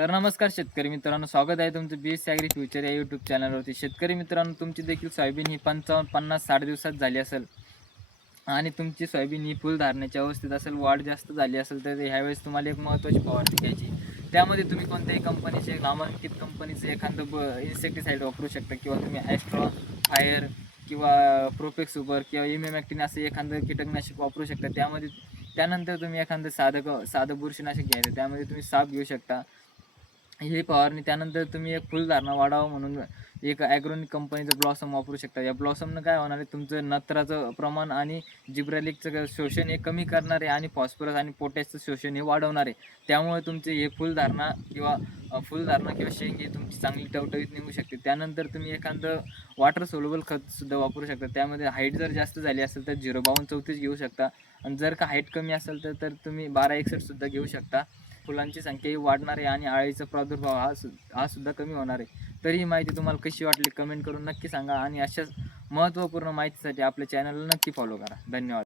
तर नमस्कार शेतकरी मित्रांनो, स्वागत आहे तुमचं BSc ॲग्री फ्युचर या यूट्यूब चॅनलवरती. शेतकरी मित्रांनो, तुमची देखील सोयाबीन ही 55, 50, 60 दिवसात झाली असेल आणि तुमची सोयाबीन ही फुल धारण्याच्या अवस्थेत असेल, वाढ जास्त झाली असेल, तर ह्यावेळेस तुम्हाला एक महत्त्वाची फवारणी घ्यायची. त्यामध्ये तुम्ही कोणत्याही कंपनीचे, नामांकित कंपनीचं एखादं इन्सेक्टिसाईड वापरू शकता किंवा तुम्ही ॲस्ट्रॉन, फायर किंवा प्रोफेक्स सुपर किंवा इमेमॅक्टिन असं एखादं कीटकनाशक वापरू शकता. त्यानंतर तुम्ही एखादं साधं बुरशीनाशक घ्यायचं. त्यामध्ये तुम्ही साप घेऊ शकता. ही फवारणी त्यानंतर तुम्ही एक फुलधारणा वाढावं म्हणून एक ॲग्रोनिक कंपनीचं ब्लॉसम वापरू शकता. या ब्लॉसमनं काय होणार आहे, तुमचं नत्राचं प्रमाण आणि जिब्रेलिकचं शोषण हे कमी करणार आहे आणि फॉस्फरस आणि पोटॅशचं शोषण हे वाढवणार आहे. त्यामुळे तुमचे हे फुलधारणा किंवा शेंग ही तुमची चांगली टवटवीत निघू शकते. त्यानंतर तुम्ही एखादं वॉटर सोल्युबल खतसुद्धा वापरू शकता. त्यामध्ये हाईट जर जास्त झाली असेल तर 0,52-34 घेऊ शकता आणि जर का हाईट कमी असेल तर तुम्ही 1261 सुद्धा घेऊ शकता. फुलांची संख्याही वाढणार आहे आणि अळीचा प्रादुर्भाव हा सुद्धा कमी होणार आहे. तर ही माहिती तुम्हाला कशी वाटली कमेंट करून नक्की सांगा आणि अशाच महत्त्वपूर्ण माहितीसाठी आपल्या चॅनलला नक्की फॉलो करा. धन्यवाद.